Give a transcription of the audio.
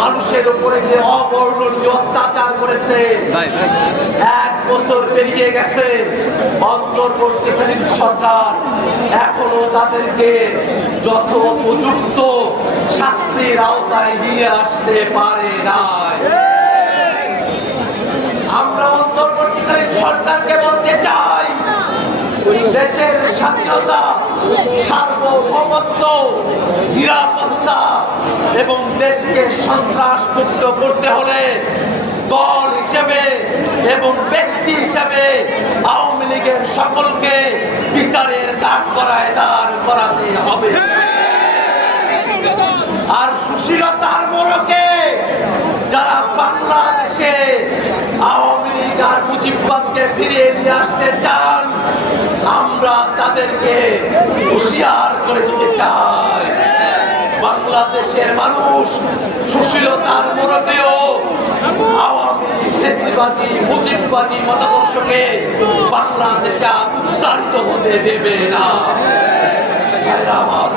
মানুষের উপরে যে অবর্ণনীয় অত্যাচার করেছে এক বছর পেরিয়ে গেছে। অন্তর্বর্তীকালীন সরকার এখনও তাদেরকে যত উপযুক্ত শাস্তির আওতায় নিয়ে আসতে পারে নাই। আমরা অন্তর্বর্তীকালীন সরকারকে বলতে চাই দেশের স্বাধীনতা সার্বভৌমত্ব নিরাপত্তা এবং দেশকে সন্ত্রাস মুক্ত করতে হলে দল হিসেবে এবং ব্যক্তি হিসেবে আওয়ামী লীগের সকলকে বিচারের কাঠ করায় দাঁড় করাতে হবে। আর সুশীলতার মোড়কে যারা বাংলাদেশে আওয়ামী লীগ আর মুজিববাদকে ফিরিয়ে নিয়ে আসতে চান, আমরা তাদেরকে হুঁশিয়ার করে দিতে চাই। বাংলাদেশের মানুষ সুশীলতার মোড়কেও আওয়ামী ফেসিবাদী মুজিববাদী মতাদর্শকে বাংলাদেশে উচ্চারিত হতে দেবে না। আমার